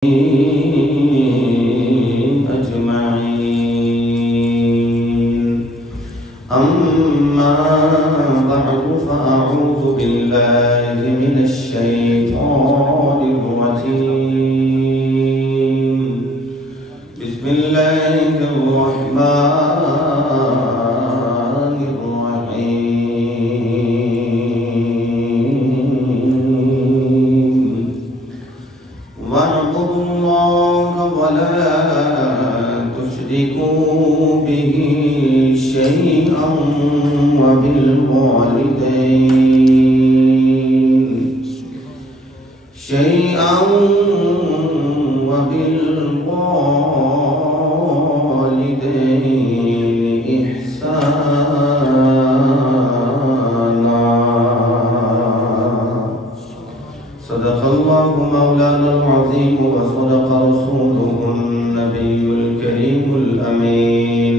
أجمعين. أما بعد فأعوذ بالله من الشيطان الرجيم. بسم الله الرحمن الرحيم. واعبدوا الله ولا تشركوا به شيئا وبالوالدين إحسانا. صدق الله مولانا العظيم وصدق رسوله النبي الكريم الأمين.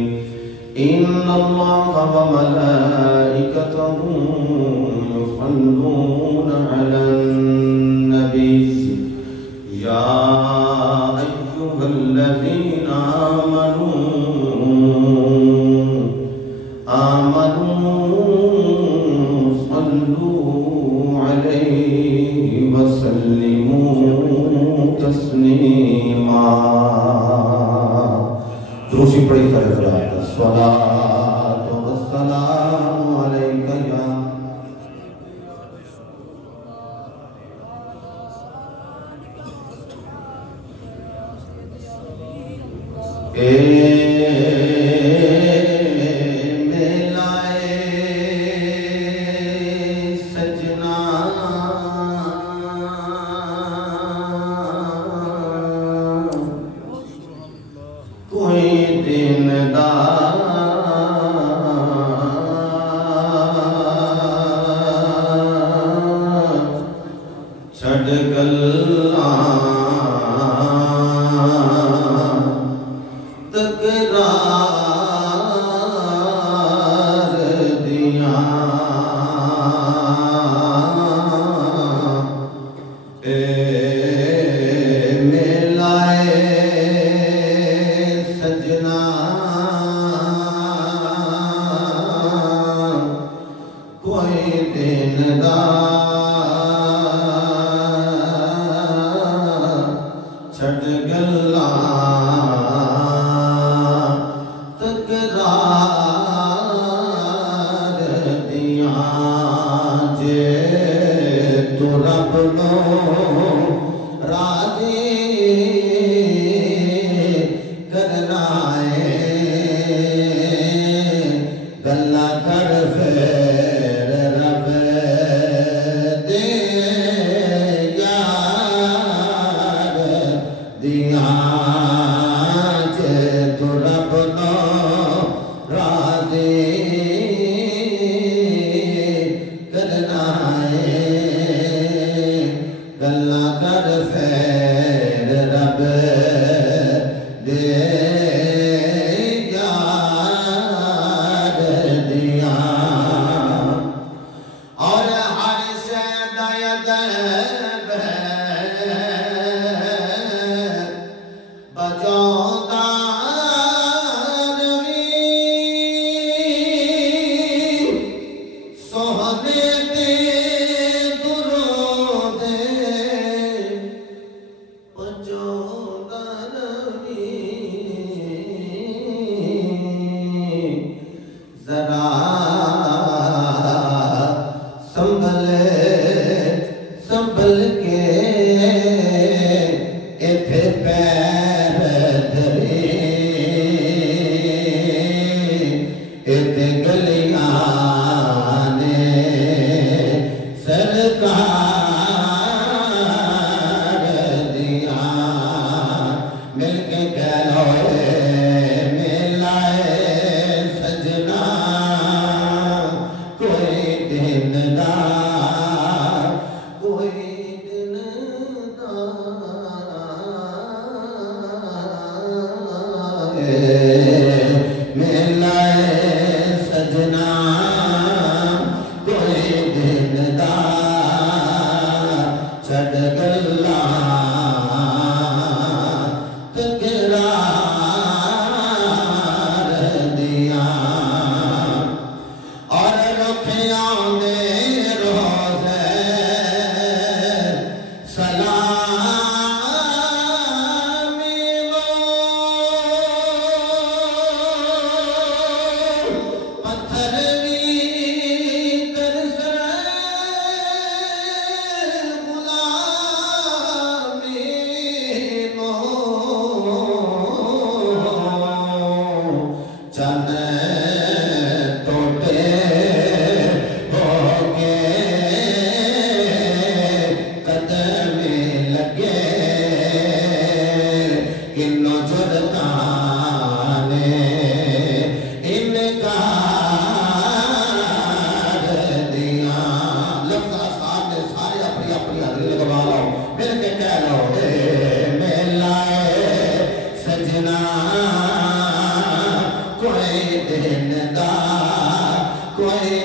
إن الله وملائكته يصلون على النبي يا أيها الذين آمنوا صلوا عليه وسلموا تسليما. دوسری پڑھی طرف رہا الصلاة والسلام علیک یا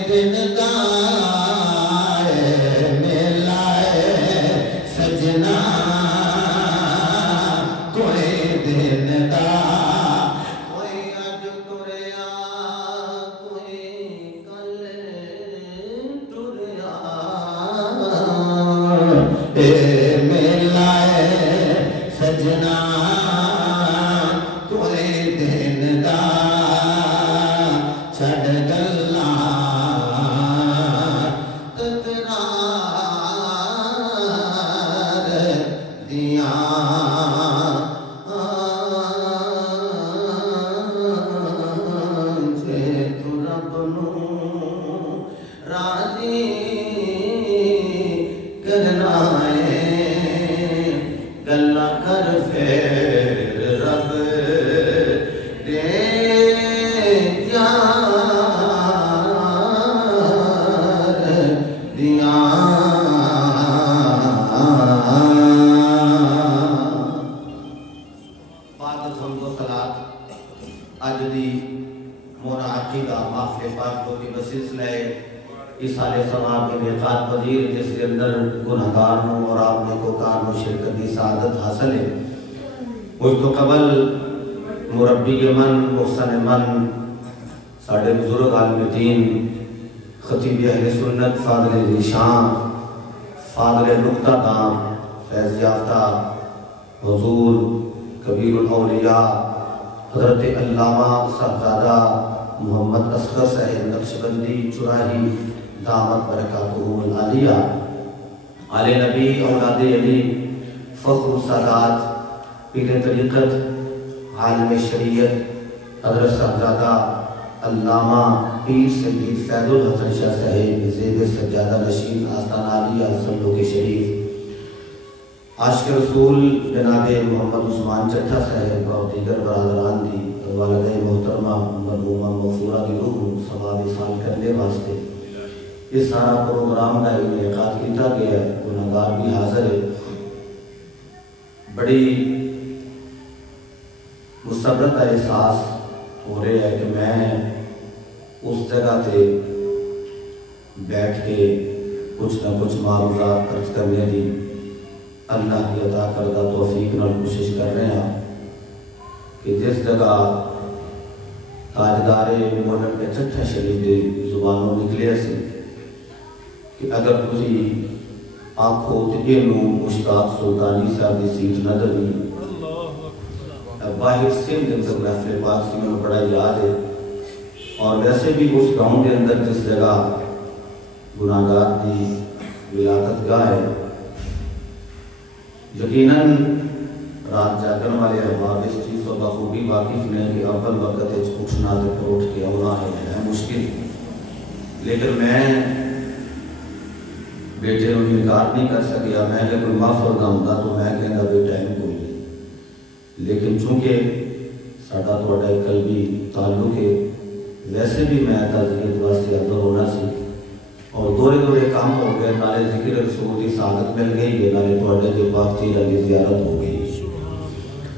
دن دا میلا سجنا کوئی دن دا کوئی اج تریا کوئی کل تریا اے میلا سجنا کوئی دن دا چھڑ گلا تکرار دیاں جے تو رب نو راضی کرنا ہے گلا کر پھر رب دے اج دی مونا عقیدہ محفل پاک کو کی بسلسلہ اصال ثواب کے میقات پذیر جس کے اندر گنہگار نو اور آپ نے کو کار نو شرکت دی سعادت حاصل ہے اس تو قبل مربی من محسن من ساڑھے بزرگ عالم دین خطیب اہل سنت فاضل ذیشان فاضل نقطہ دام فیض یافتہ حضور کبیر الاولیاء حضرت علامہ صاحبزادہ محمد اصغر صاحب نقشبندی چراہی دامت برکاتہ العالیہ آل نبی اولاد علی فخر السادات پیر طریقت عالم شریعت حضرت صاحبزادہ علامہ پیر سید فیض الحسن شاہ صاحب زیب سجادہ نشین آستان عالیہ صلو کے شریف عاشق رسول جناب محمد عثمان چٹھا صاحب اور دیگر برادران دی والد محترمہ مرحومہ مغفورہ دی روح ثواب سال کرنے واسطے یہ سارا پروگرام کا انعقاد کیتا گیا ہے گنہگار بھی حاضر ہے بڑی مسرت کا احساس ہو رہا ہے کہ میں اس جگہ تے بیٹھ کے کچھ نہ کچھ معروضات خرچ کرنے دی اللہ کی عطا کردہ توفیق نال کوشش کر رہے ہیں کہ جس جگہ تاجدار مولن کے چٹھا شریف دے زبانوں نکلے سے کہ اگر تسی آنکھوں تکے نو مشتاق سلطانی صاحب دی سیٹ نظر نہیں باہر سے دن تک محفل پاک سے میں بڑا یاد ہے اور ویسے بھی اس گاؤں کے اندر جس جگہ گناہگار دی ولادت گاہ ہے یقیناً رات جاگن والے احباب اس چیز کو بخوبی واقف نہیں کہ اول وقت اٹھنا تو اٹھ کے ہونا ہے مشکل لیکن میں بیٹے کو انکار نہیں کر سکیا میں اگر کوئی محفل کا ہوں تو میں کہنا بے ٹائم کوئی نہیں لیکن چونکہ ساڈا تہاڈا ایک قلبی تعلق ہے ویسے بھی میں تعزیت واسطے حاضر ہونا سی اور دورے دورے کام ہو گئے نالے ذکر رسول کی سعادت مل گئی ہے نالے تہاڈے جو پاک چیز علی زیارت ہو گئی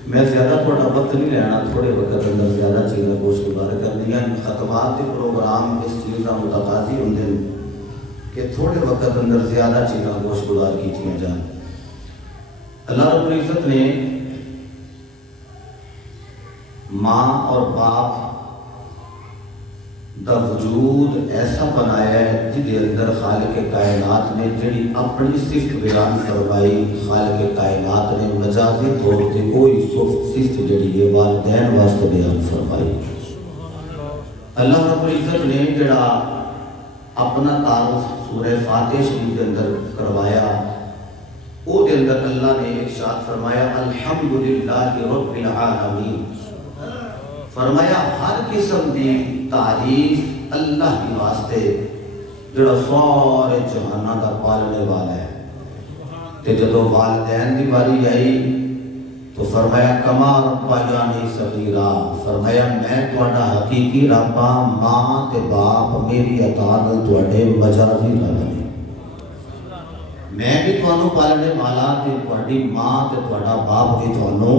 میں زیادہ تھوڑا وقت نہیں لینا تھوڑے وقت اندر زیادہ چیزیں گوشت گزار کرنی ہیں ختمات کے پروگرام اس چیز کا متقاضی ہوندے کہ تھوڑے وقت اندر زیادہ چیزیں گوشت گزار کیتیاں جائیں اللہ رب العزت نے ماں اور باپ دا وجود ایسا بنایا ہے جدے اندر خالق کائنات نے جڑی اپنی صفت بیان فرمائی خالق کائنات نے مجازی طور تے کوئی صفت جڑی ہے والدین واسطے بیان فرمائی اللہ رب العزت نے جڑا اپنا تعارف سورہ فاتح شریف کے اندر کروایا او دے اندر اللہ نے ارشاد فرمایا الحمدللہ رب العالمین فرمایا ہر قسم دی تعریف اللہ کی واسطے جڑا سارے جہانہ کا پالنے والا ہے تے جدو والدین دی باری آئی تو فرمایا کما ربیانی صغیرا فرمایا میں تہاڈا حقیقی ربا ماں تے باپ میری عطا نال تہاڈے مجازی رب نے میں بھی تانوں پالنے والا تے تہاڈی ماں تے تہاڈا باپ بھی تانوں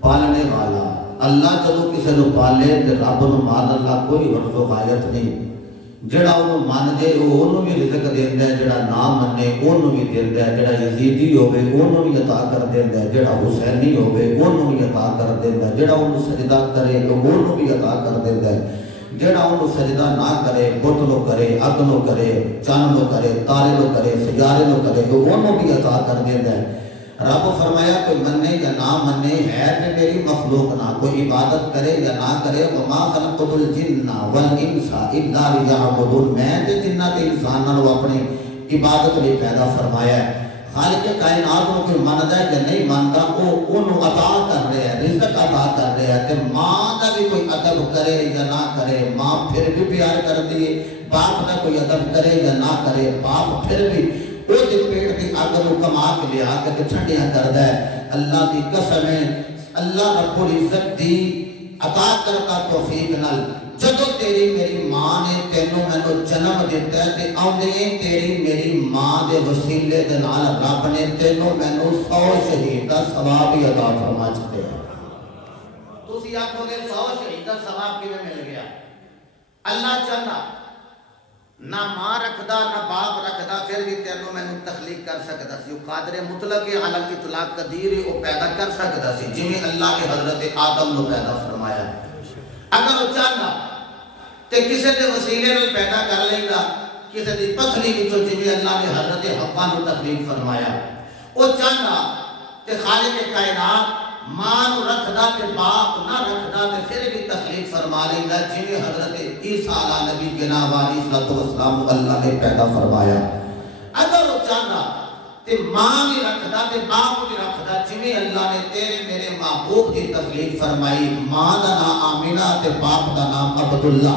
پالنے والا اللہ جدو کسی نو پالے تے رب نو مال اللہ کوئی غرض و غایت نہیں جڑا انہوں مان دے انہوں بھی رزق دیندہ ہے، جڑا نہ منے انہوں بھی دیندہ ہے، جڑا یزیدی ہوگے انہوں بھی عطا کر دیندہ ہے، جڑا حسینی ہوگے انہوں بھی عطا کر دیندہ ہے، جڑا انہوں سجدہ کرے انہوں بھی عطا کر دیندہ ہے، جڑا انہوں سجدہ نہ کرے بت لو کرے اگ لو کرے چاند لو کرے تارے لو کرے سیارے لو کرے انہوں بھی عطا کر دیندہ ہے۔ رب فرمایا کوئی مننے یا نہ مننے ہے کہ میری مخلوق نہ، کوئی عبادت کرے یا نہ کرے وَمَا خَلَقْتُ الْجِنَّ وَالْإِنسَ إِلَّا لِيَعْبُدُونِ، میں تے جنات انساناں نو اپنی عبادت لئی پیدا فرمایا ہے۔ خالق کائنات کو کوئی مندا ہے یا نہیں مانتا وہ انہوں عطا کر رہے ہیں، رزق عطا کر رہے ہیں، کہ ماں دا بھی کوئی ادب کرے یا نہ کرے ماں پھر بھی پیار کر دیے، باپ دا کوئی ادب کرے یا نہ کرے باپ پھر بھی وہ دے پیٹ دی آگر کو کما کے لیا کہ ٹھنڈیاں کردہ ہے۔ اللہ دی قسم ہے اللہ رب العزت دی عطا کرتا توفیق نال جدو تیری میری ماں نے تینوں میں نو جنم دیتا ہے تے آؤندے تیری میری ماں دے وسیلے دے نال رب نے تینوں میں نو 100 شہید دا ثواب ہی عطا فرما چکے ہیں۔ تسی آکھو گے 100 شہید دا ثواب کیویں مل گیا؟ اللہ چاہتا نہ ماں رکھدا نہ باپ رکھدا پھر بھی تینوں میں تخلیق کر سکتا سی، قادر مطلق علی اطلاق قدیر وہ پیدا کر سکتا سی جنہیں اللہ کے حضرت آدم نے پیدا فرمایا۔ اگر وہ چاہتا تے کسے دے وسیلے میں پیدا کر لیں گا، کسے دی پتھری کی جو جنہیں اللہ نے حضرت حوا نے تخلیق فرمایا۔ وہ چاہتا تے خالق کائنات ماں رکھدا تے باپ نہ رکھدا تے پھر بھی تخلیق فرما لیں گا جنہیں حضرت عیسیٰ علیہ نبی جناب علیہ السلام اللہ نے پیدا فرمایا۔ اگر وہ چاہتا تے ماں بھی رکھدا تے باپ بھی رکھدا جنہیں اللہ نے تیرے میرے محبوب کی تخلیق فرمائی، ماں دا نام آمینہ تے باپ دا نام عبداللہ۔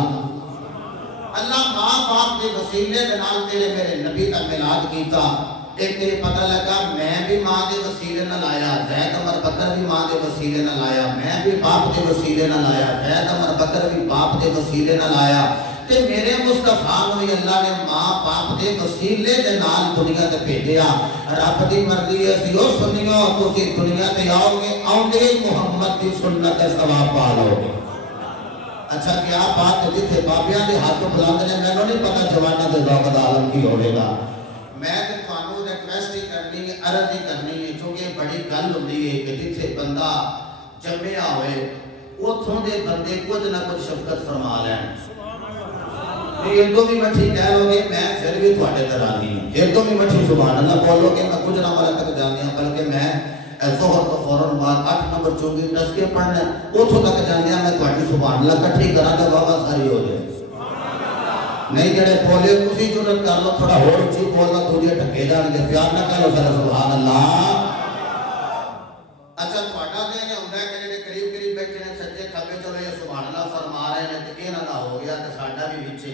اللہ ماں باپ کے وسیلے دے نال تیرے میرے نبی کا میلاد کیتا۔ ایک تیرے پتہ لگا میں بھی ماں دے وسیلے نہ لایا، زید عمر بکر بھی ماں دے وسیلے نہ لایا، میں بھی باپ دے وسیلے نہ لایا، زید عمر بکر بھی باپ دے وسیلے نہ لایا، تے میرے مصطفیٰ ہوئی اللہ نے ماں باپ دے وسیلے دے نال دنیا تے بھیجیا۔ رب دی مرضی ہے سی او سنیو تسی دنیا تے آؤ گے آؤندے محمد دی سنت ثواب پا لو گے۔ اچھا کیا بات جتھے بابیاں دے ہاتھ بلند نے میں نہیں پتا جوانہ دے ذوق دا عالم کی ہوئے گا۔ میں تے تھانوں ریکویسٹ ہی کرنی ہے، عرض ہی کرنی ہے، چونکہ بڑی گل ہوندی ہے کہ جتھے بندہ جمعیا ہوئے اتھوں دے بندے کچھ نہ کچھ شفقت فرما لین۔ ایک دو بھی مٹھی کہہ لو گے میں پھر بھی تھوڑے درانی ہوں، ایک دو بھی مٹھی سبحان اللہ بولو گے میں کچھ نہ والا تک جانے ہیں، بلکہ میں ظہر تو فوراً بعد 8 نمبر چونگی ٹسکے پڑھنے اتھوں تک جانے ہیں، میں تھوڑی سبحان اللہ کٹھی کرا دے بابا ساری ہو جائے۔ نہیں جڑے بولے اسی جرت کر لو تھوڑا ہور اچھی بولنا تھوڑی ٹھکے جان گے، پیار نہ کر لو سر سبحان اللہ۔ اچھا تھوڑا دے یہ ہوتا ہے کہ جڑے قریب قریب بیٹھے ہیں سجے کھبے چلو یہ سبحان اللہ فرما رہے ہیں تو انہاں دا ہو گیا تے ساڈا بھی وچے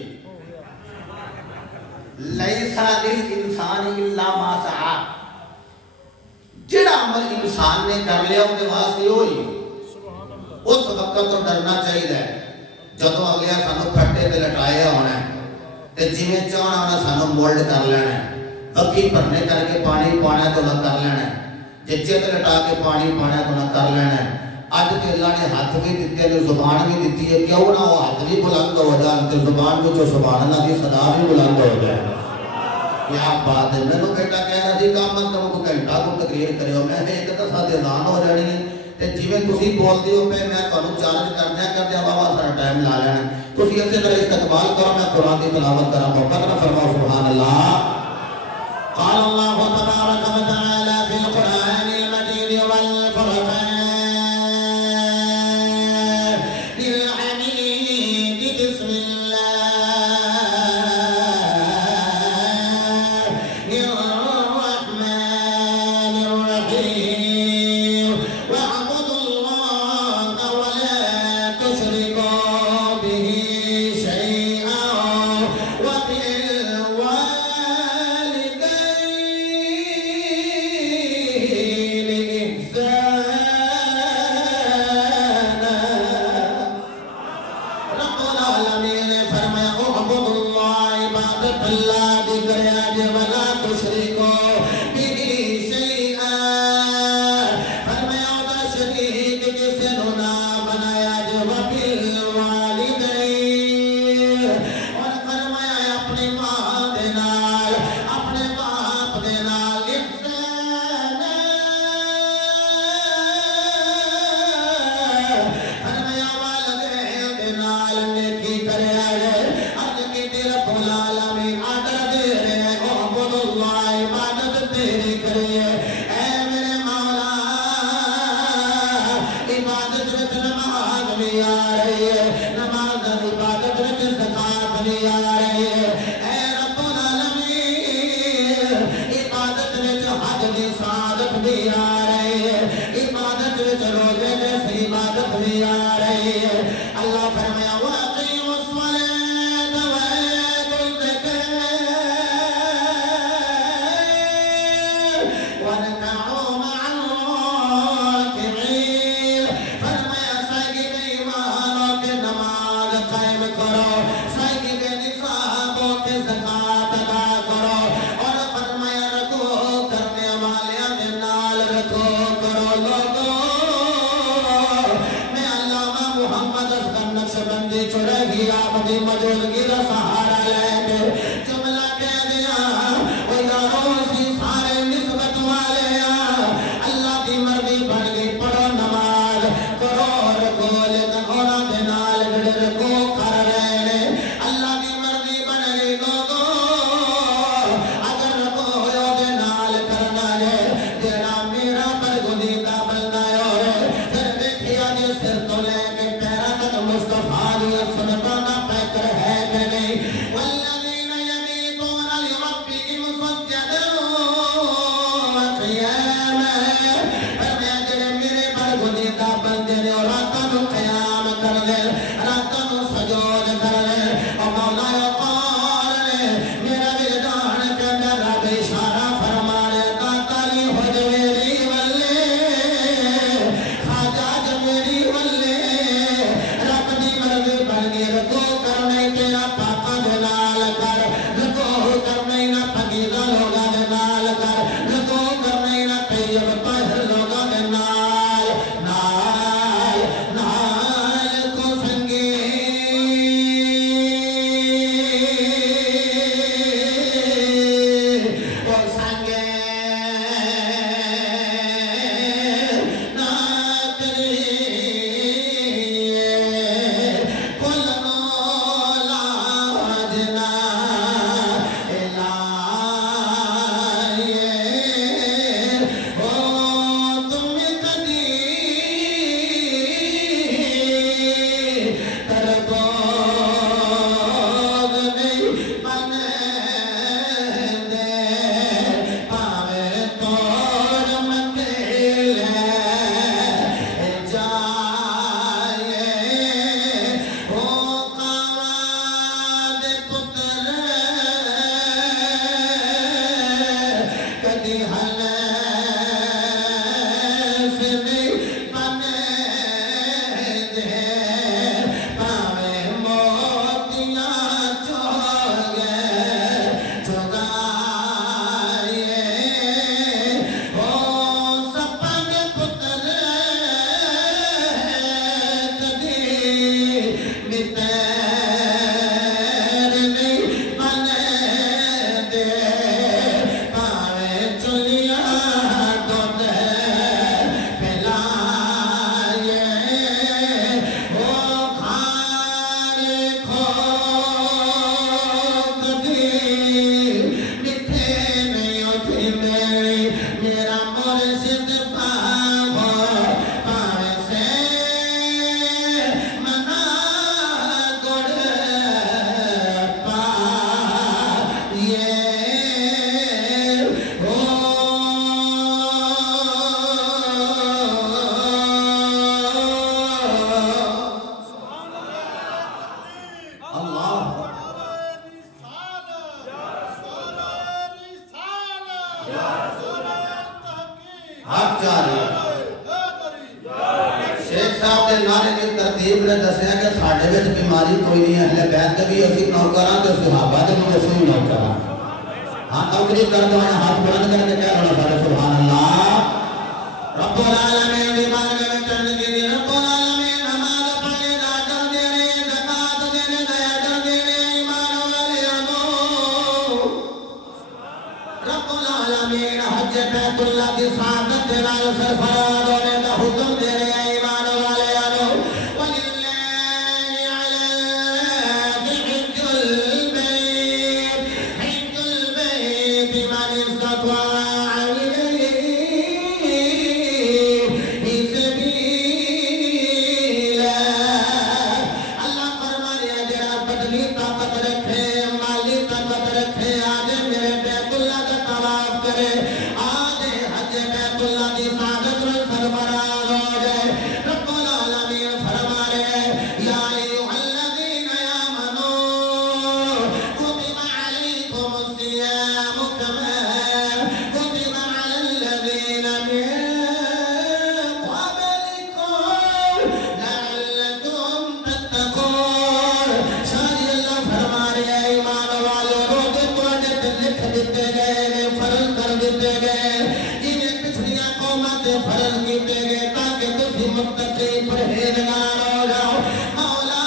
لیسا للانسان الا ما سعى، جڑا عمل انسان نے کر لیا ان کے واسطے ہوئی۔ اس وقت تو ڈرنا چاہیے جدوں اگلے سانو پھٹے تے لٹایا ہونا ہے تے جویں چاہنا ہونا سانو مولڈ کر لینا ہے، وقی بھرنے کر کے پانی پانا تو نہ کر لینا ہے، جچے تے لٹا کے پانی پانا تو نہ کر لینا ہے۔ اج تے اللہ نے ہاتھ بھی دیتے نے زبان بھی دیتی ہے، کیوں نہ وہ ہاتھ بھی بلند ہو جائے تے زبان وچوں سبحان اللہ دی صدا بھی بلند ہو جائے۔ کیا بات ہے، میں نے بیٹا کہہ رہا جی کام مت کو گھنٹہ کو تقریر کریو، میں ایک دفعہ دے اذان ہو جانی ہے تے جویں تسی بول دیو پے میں تانوں چارج کردیا بابا سارا ٹائم لا لینا، تسی اسی طرح استقبال کرو، میں قرآن کی تلاوت کراں، موقع نہ فرماؤ سبحان اللہ۔ قال اللہ تبارک و تعالی فی القرآن المجید والفرقان للحمید بسم اللہ الرحمن الرحیم واعبدوا اللہ ولا تشرکوا به شیئا وبالوالدین اور فرمایا بھی آ رہی ہے نماز عبادت میں زکات بھی آ رہی ہے اے رب العالمین عبادت میں حج دی سعادت بھی آ رہی ہے عبادت میں روزے جیسی عبادت بھی آ رہی ہے اللہ فرمایا وَأَقِيمُوا الصَّلَاةَ وَآتُوا الزَّكَاةَ وَارْكَعُوا مَعَ الرَّاكِعِينَ فرمایا صاحب ایمانوں کے نماز قائم کرو صاحب نصابوں کے زکات ادا کرو اور فرمایا رکوع کرنے والے دے نال رکوع کرو لوگوں میں علامہ محمد اصغر نقشبندی چڑھے آپ دی موجودگی کا سہارا لے کے جملہ کہہ دیا او یارو سی سارے نسبت والے اللہ دی مرضی بن گئی پڑھو نماز کرو رکوع لیکن انہاں دے نال جڑے رکوع کر رہے ہیں اللہ دی مرضی بن گئی لوگوں اگر رکوع دے نال کرنا ہے جڑا میرا برگزیدہ بندہ ہے پھر دیکھیا جی سر تو لے کے پیرا تک مصطفیٰ دی سنتانا پیکر ہے کہ نہیں والذین یبیتون لربہم سجدا وقیاما فرمایا جڑے میرے برگزیدہ بندے نے اور راتوں نو قیام کر دے راتوں نو سجود کر دے اور مولا یقال نے میرا وجدان کہتا رب اشارہ فرمانے قاتلی حج میری ولے خاجاج میری ولے رب دی مرضی بن گئی رکوع کرنے تیرا پاپا دے نال کر رکوع کرنے نہ پاکیزہ لوگاں دے نال کر رکوع کرنے نہ طیب طاہر لوگاں دے نال کو سنگی او سنگے نا کریے کل مولا وجنا الہیے او تم کدی تربوز نہیں بنے دے پاوے توڑ مکیلے جائے او قواد پتر کدی حلیف نہیں بنے دے پاوے موتیاں چوگے چگائے او سپن پتر کدی متیر نہیں بنے دے پاوے چلیاں دودھ پلائے او کھانے کھو کدی مٹھے نہیں اٹھی میری میرا مرشد پاو پاوے سے منا گڑ پائے او اللہ حق جاری شیخ صاحب کے نعرے کی ترتیب نے دسیا کہ ساڈے وچ بیماری کوئی نہیں ہے اہل بیت دے بھی اسی نوکراں تے صحابہ دے بھی اسی نوکراں ہاں نوکری کر دو ہاتھ بلند کر کے کہہ رہا سارے سبحان اللہ رب العالمین دی مانگ میں چڑھ کے دی رب العالمین نماز پڑھنے دا اجر دینے زکات دینے دا اجر دینے ایمان والیاں نو رب العالمین حج بیت اللہ کی سعادت دے نال سرفراز ہونے دا حکم دینے ایمان والیاں نو وللہ علی حج البیت من استطاع الیہ سبیلا کیتے گئے تاکہ تسی متقی پرہیزگار ہو جاؤ مولا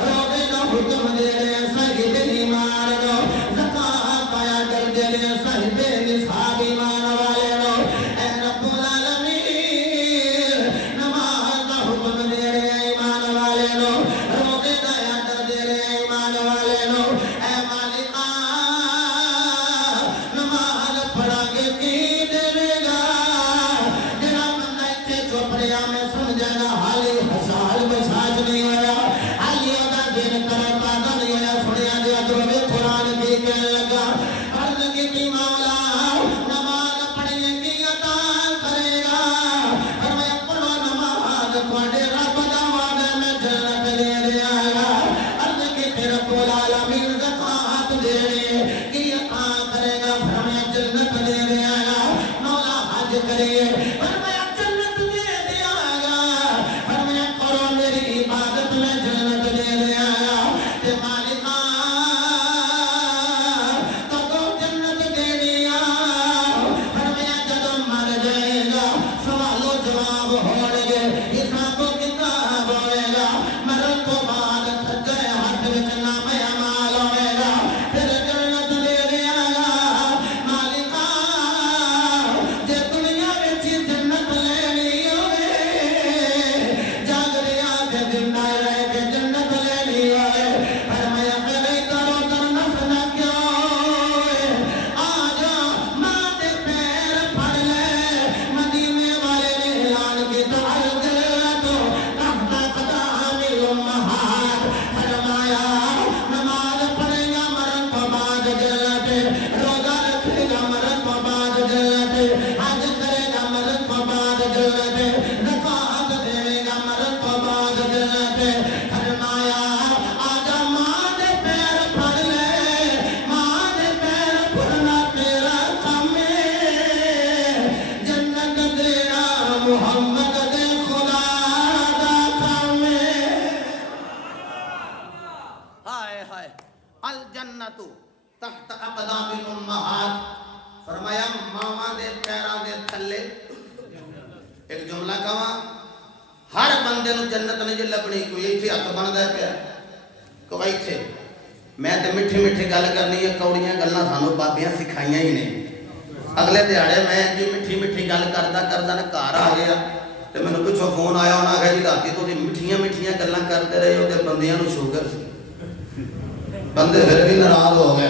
روزے دا حکم دے رہے صحیح ایمان دو زکاة پایا کر دے رہے صحیح نصاب ایمان والے دو اے رب العالمین نماز دا حکم دے رہے ایمان والے دو روزے دا آرڈر دے رہے ایمان والے دو اے مالکا نماز پڑھا کے کی دے گا جنا بندہ اتھے چوپڑیا میں سمجھے گا حالی حسال بساج نہیں ہویا حالی ادا دین کرے پادا نہیں ہویا سنیا دیا دروے قرآن کی کہنے لگا عرض کی بھی مولا نماز پڑھنے کی عطا کرے گا اور میں پڑھو نماز پڑھے رب دا وعدہ میں جنت دے دیا گا عرض کی پھر رب العالمین زکاة دے کی عطا کرے گا فرمایا جنت دے دیا گا مولا حج کرے فرمایا جنت دے دیا گا فرمایا کرو میری عبادت میں جنت دے دیا گا تے مالکا تکو جنت دے دیا فرمایا جدو مر جائے گا سوال و جواب ہوڑے حساب و کتاب ہوئے گا مرن کو بعد سجے ہاتھ وچ نام اعمال ہوئے گا پھر جنت دے دیا گا مالکا جے دنیا وچ جنت لینی ہوئے جاگ دیا تے زندہ رہ کے جنت لینی ہوئے فرمایا پہلے کرو در نفس نہ کیوں آجا ماں دے پیر پھڑ لے مدینے والے نے اعلان کی تعرض تو تحت قدام الامہات فرمایا نماز پڑھے گا مرن کو بعد جنت روزہ رکھے گا مرن کو بعد جنت حج کرے گا مرن کو بعد جنت زکاة دے گا مرن کو بعد جنت فرمایا آجا ماں دے پیر پھڑ لے ماں دے پیر پھڑنا تیرا کام ہے جنت دینا محمد دے خدا دا کام ہے ہائے ہائے الجنت تحت اقدام الامہات فرمایا ماما دے پیران دے تھلے ایک جملہ کہاں ہر بندے نو جنت نہیں لبنی کوئی ایتھے ہاتھ بندا ہے پیا کوئی ایتھے میں تے میٹھی میٹھی گل کرنی ہے کوڑیاں گلاں سانو بابیاں سکھائیاں ہی نہیں اگلے دیہاڑے میں جی میٹھی میٹھی گل کردا نا گھر آ گیا تے مینوں پچھوں فون آیا انہاں آکھیا جی راتی تو میٹھیاں میٹھیاں گلاں کرتے رہے ہو تے بندیاں نو شوگر سی بندے پھر بھی ناراض ہو گئے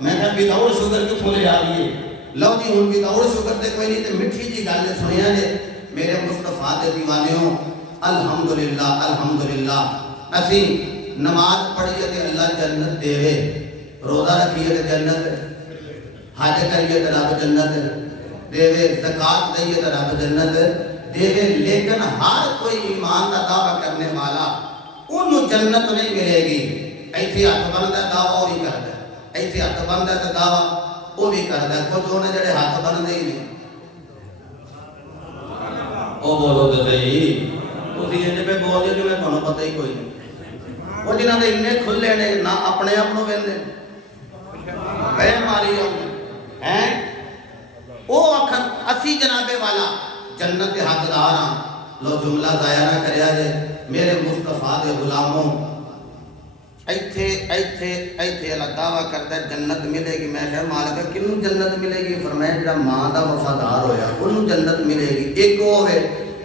میں کہا وداؤٹ شوگر کتوں لے آ لیے لو جی ہوں وداؤٹ شوگر تے کوئی نہیں تے میٹھی جی گل سنیا جے میرے مصطفیٰ دے دیوانیوں الحمدللہ الحمدللہ اسی نماز پڑھیے تے اللہ جنت دے وے روزہ رکھیے تے جنت حج کریے تے رب جنت دے وے زکاة دئیے تے رب جنت دے وے لیکن ہر کوئی ایمان کا دعویٰ کرنے والا انہوں جنت نہیں ملے گی ایتھے ہاتھ بندا دعویٰ وہ بھی کردا ہے ایتھے ہاتھ بندا تے دعویٰ وہ بھی کردا ہے کچھ ہونے جڑے ہاتھ بندے ہی نہیں او بولو تے صحیح تسی انج پہ بول جو میں تھانوں پتہ ہی کوئی نہیں وہ جنہاں دے اننے کھلے نے نہ اپنے آپ نوں ویندے بے ماری ہیں او اکھر اسی جنابے والا جنت کے حقدار ہاں لو جملہ ضائع نہ کریا جے میرے مصطفیٰ دے غلاموں ایتھے اللہ دعویٰ کرتا ہے جنت ملے گی میں کہا مالکہ کنوں جنت ملے گی فرمایا جڑا ماں دا وفادار ہویا انہوں جنت ملے گی ایک ہوئے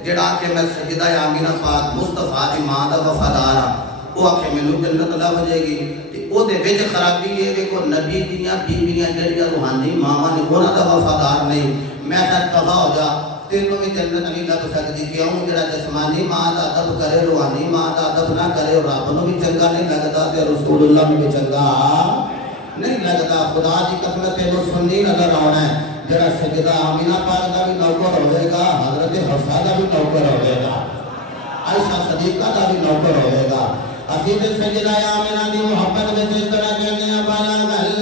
جڑا کہ میں سجدہ آمینہ پاک مصطفیٰ دی ماں دا وفادار ہاں وہ آکھے مینوں جنت لا بجے گی او دے وچ خرابی ہے کہ کو نبی دیاں بیویاں جڑیاں روحانی ماواں نے انہاں دا وفادار نہیں میں کہا تباہ ہو جا تینوں بھی جنت نہیں لگ سکتی کیوں جڑا جسمانی ماں دا ادب کرے روحانی ماں دا ادب نہ کرے اور رب نوں بھی چنگا نہیں لگتا تے رسول اللہ نوں بھی چنگا نہیں لگتا خدا دی قسم تینوں سنی نظر آنا ہے جڑا سجدہ آمینہ پاک دا بھی نوکر ہوئے گا حضرت حفصہ دا بھی نوکر ہوئے گا عائشہ صدیقہ دا بھی نوکر ہوئے گا حفیظ سجدہ آمینہ دی محبت میں جس طرح کہنے ہیں بالا مولا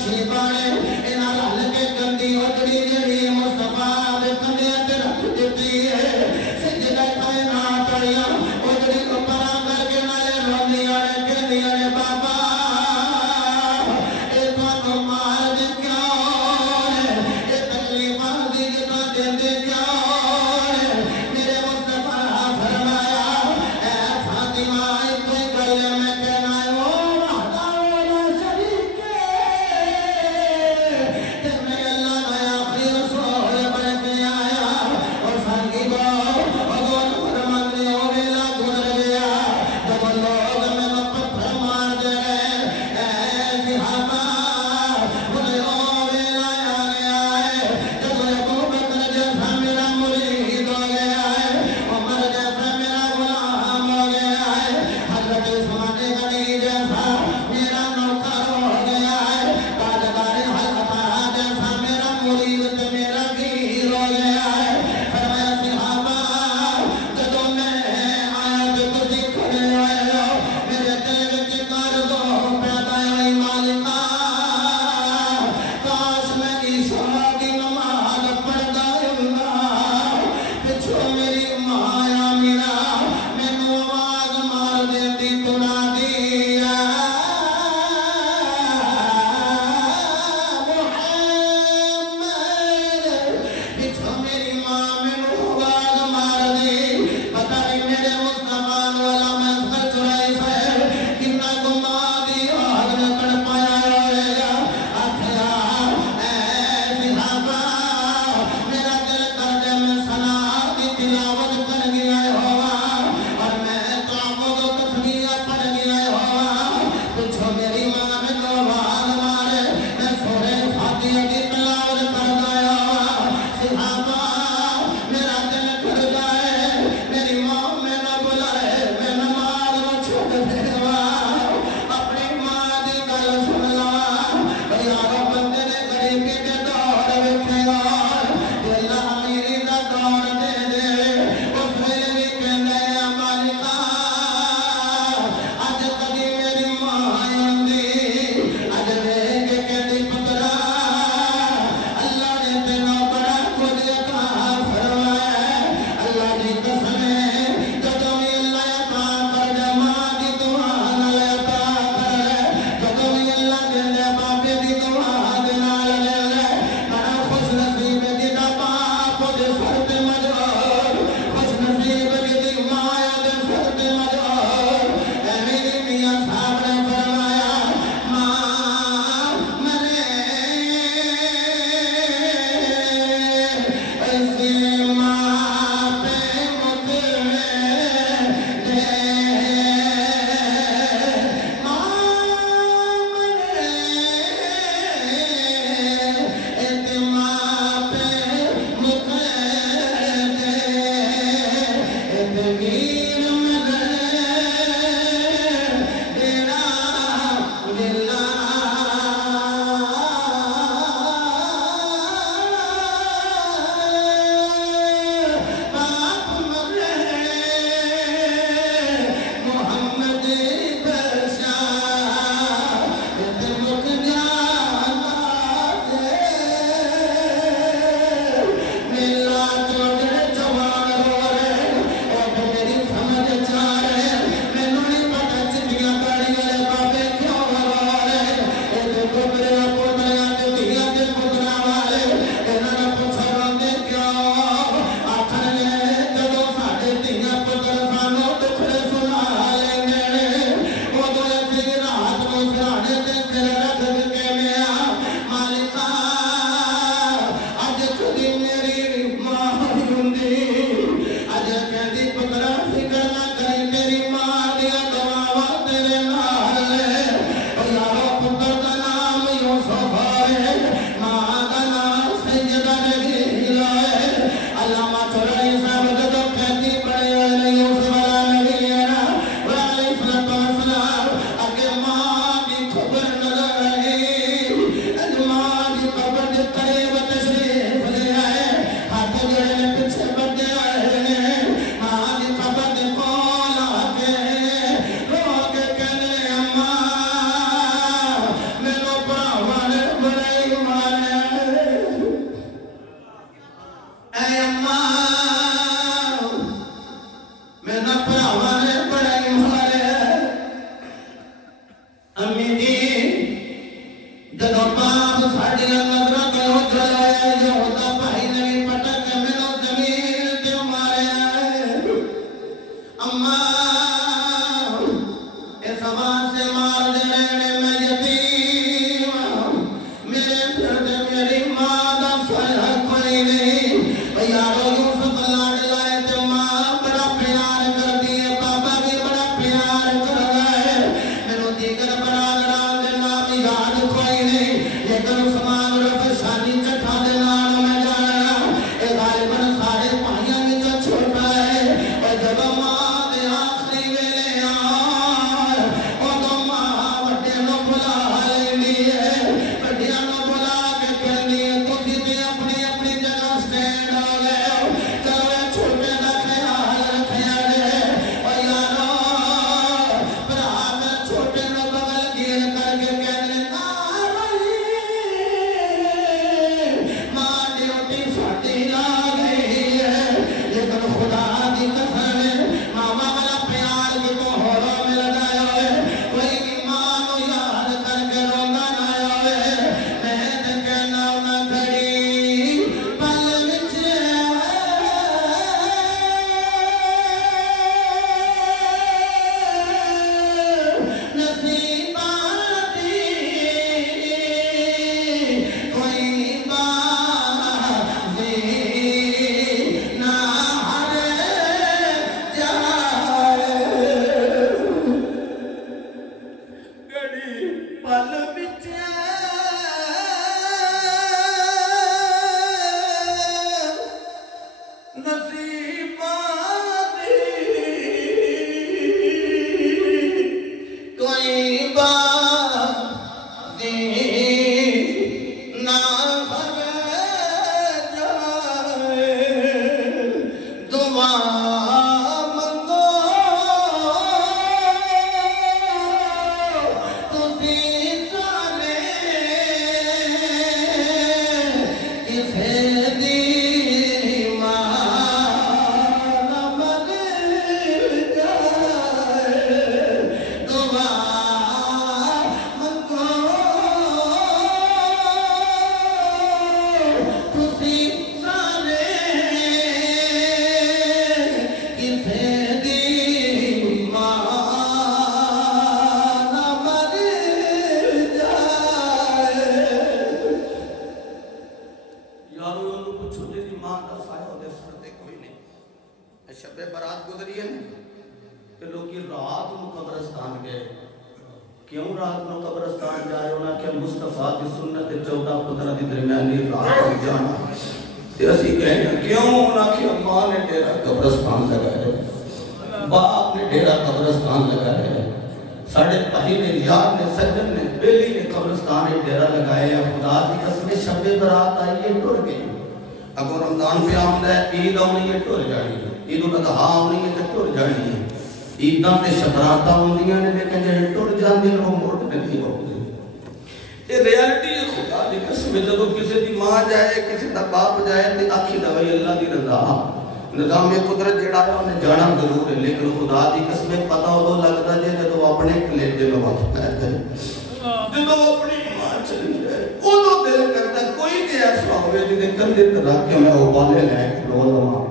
Shivane, in a اللہ نظام قدرت جڑا ہے انہیں جانا ضرور ہے لیکن خدا دی قسم پتہ ہو لگتا ہے جب اپنے کلیجے میں وقت پیر گئے جب اپنی ماں چلی جائے وہ دل کرتا کوئی نہیں ایسا ہوئے جنہیں کندے طرح کہ میں اوبالے لے کے رو لما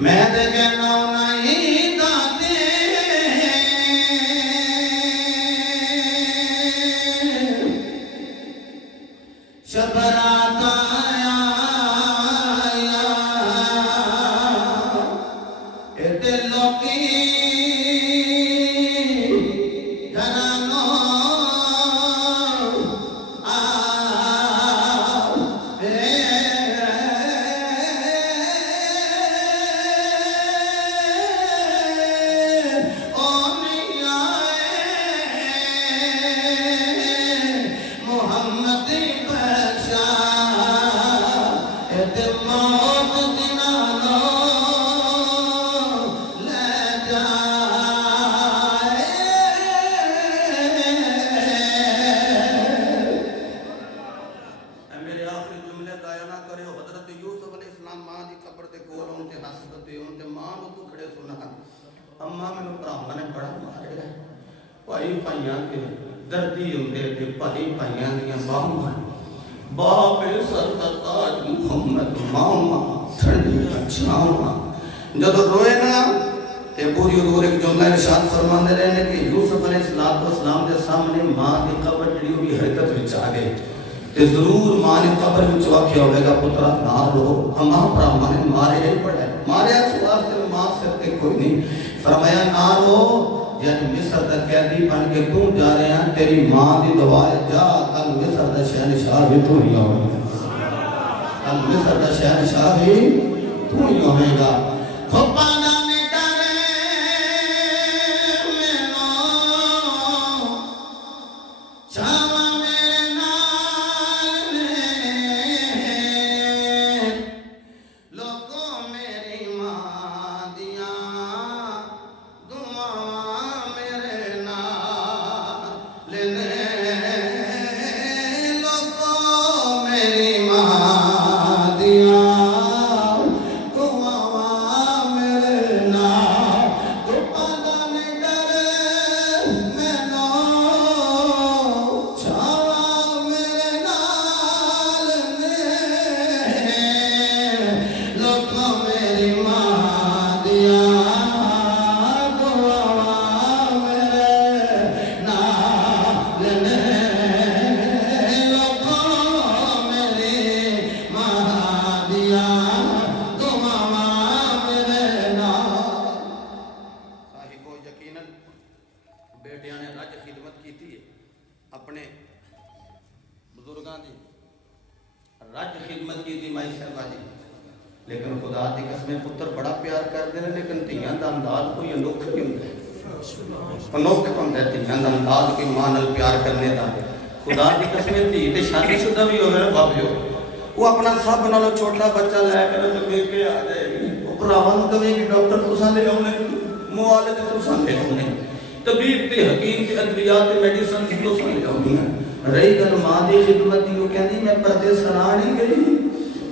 میں دے کہنا نہیں داتے شبراتا جب روئے نا تے پوری حضور ایک جملہ ارشاد فرماندے رہنے کہ یوسف علیہ السلام دے سامنے ماں دی قبر جڑی ہوئی حرکت وچ آ گئے تے ضرور ماں نے قبر وچ واقعہ ہوئے گا پترا نہ رو اماں پراواں نے مارے ہی پڑا مارے اس واسطے ماں سے تے کوئی نہیں فرمایا نہ رو یعنی مصر دا قیدی بن کے تو جا رہے ہیں تیری ماں دی دعا ہے جا کل مصر دا شہنشاہ بھی تو ہی ہوئے گا کل مصر دا شہنشاہ بھی تو ہی ہوئے گا خپانا میں ڈرے میں نو شاما میرے نال میں لوگوں میری ماں دیاں دعاں میرے نال لینے لوگوں میری ماں دیاں لیکن خدا دی قسمیں پتر بڑا پیار کر دینے لیکن تیاں دا انداز کوئی انوکھ بھی ہوں دے انوکھ ہوں دے تیاں دا انداز کوئی مانل پیار کرنے دا خدا دی قسمیں تی تے شادی شدہ بھی ہوئے بابیو وہ اپنا سب نالو چھوٹا بچہ لے کر تو لے کے آ جائے گی وہ پراوان کبھی کہ ڈاکٹر تساں لے ہونے معالج تساں لے ہونے طبیب تے حکیم تے ادویات تے میڈیسن تساں لے ہونے رہی گل ماں دی خدمت دی وہ کہندی میں پردے سنا نہیں گئی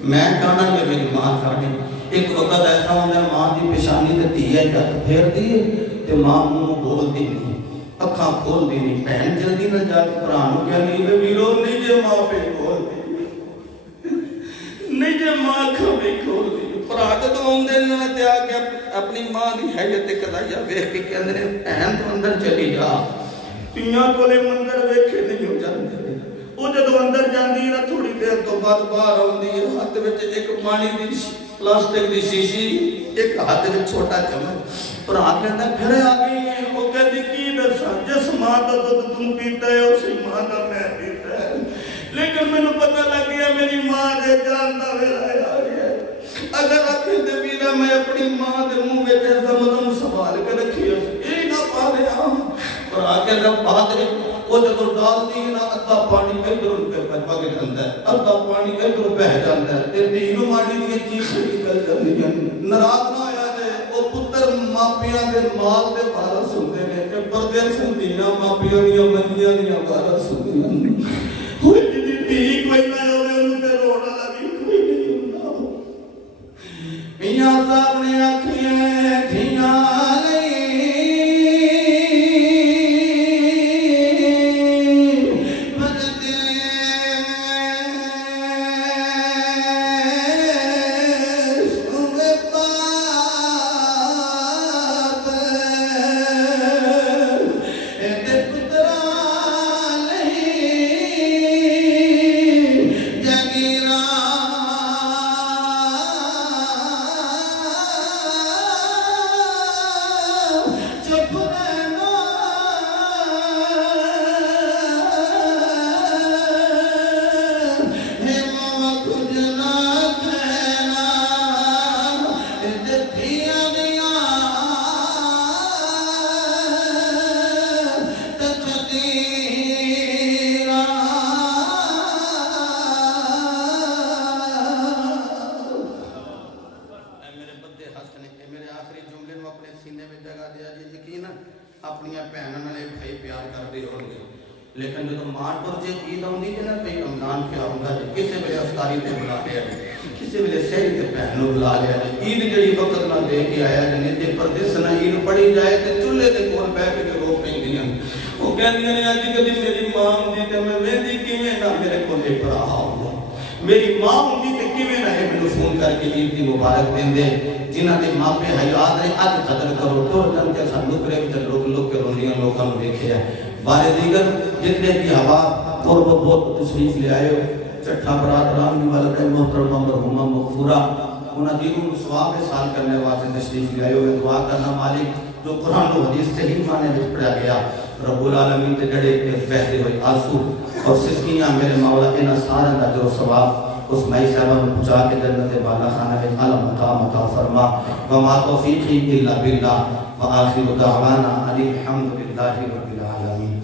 میں کہنا یہ میری ماں کھانے ایک وقت ایسا ہوتا ہے ماں کی پیشانی تے دھی ہے جت پھیر دی تے ماں منہ بول دی نہیں اکھاں کھول دی نہیں بہن جلدی نہ جا کے پرانوں کیا نہیں ویرو نہیں جے ماں پہ کھول دی نہیں جے ماں کھوے کھول دی پرات تو ہوندے نے تے آ کے اپنی ماں دی حیرت قضائیہ ویکھ کے کہندے نے بہن تو اندر چلی جا تیاں کولے مندر ویکھے نہیں ہو جاندے وہ جدو اندر جاندی ہے تھوڑی دیر تو بعد باہر آندی ہے ہاتھ وچ ایک پانی دی پلاسٹک دی شیشی ایک ہاتھ وچ چھوٹا چمچ اور ہاتھ کہتا ہے پھر آ گئی ہے وہ کہتی کی دساں جس ماں دا دودھ تم پیتا ہے اسی ماں دا میں پیتا ہے لیکن میں نے پتہ لگ گیا میری ماں دے جان دا ویلا آ گیا اگر آکھیں دے ویرا میں اپنی ماں دے منہ وچ زمزم سنبھال کے رکھی اے نہ پا دے اور آ کے رب بات وہ جب ڈال دی نا ادھا پانی ادھر ان پہ بچا کے جاتا ہے ادھا پانی ادھر بہ جاتا ہے تے تینوں ماڑی دی چیز نکل جاندی ہیں ناراض نہ آیا جائے وہ پتر ماپیاں دے مال دے وارث ہوندے نے تے پردیس ہوندیاں ماپیاں دی منجیاں دی وارث ہوندیاں ہوئے دی دھی کوئی نہ ہوے اون تے رونا لگی کوئی نہیں ہوندا میاں صاحب نے آکھیاں تھیاں لیکن جو ماں پر جے عید ہوندی ہے نا کوئی رمضان کیا ہوندا ہے کسے ویلے افطاری تے بلا لیا کسے ویلے سحری تے بہن نوں بلا لیا عید جڑی وقت نہ دے کے آیا جنے تے پردیس نہ عید پڑھی جائے تے چولہے تے کول بیٹھ کے رو پیندیاں او کہندیاں نے اج کدی میری ماں ہوندی تے میں ویندی کیویں نہ میرے کولے بھرا ہوندا میری ماں ہوندی تے کیویں نہ ہے مینوں فون کر کے عید دی مبارک دیندے جنہاں دے ماں پہ حیات نے اج قدر کرو تو جن کے سن نکرے وچ لوگ لوگ کے روندیاں لوکاں نوں ویکھیا بارے دیگر جتنے بھی ہوا قرب بہت تشریف لے آئے ہو چٹھا برات رام کی والد محترمہ مرحومہ مغفورہ انہاں دینوں ثواب سال کرنے واسطے تشریف لے آئے ہو دعا کرنا مالک جو قرآن و حدیث صحیح معنی میں پڑھا گیا رب العالمین تے جڑے بہتے ہوئے آنسو اور سسکیاں میرے مولا انہاں سارے دا جو ثواب اس مائی صاحبہ میں پہنچا کے جنت بالا خانہ میں اعلی مقام عطا فرما وما توفیقی الا باللہ وآخر دعوانا الحمد للہ رب العالمین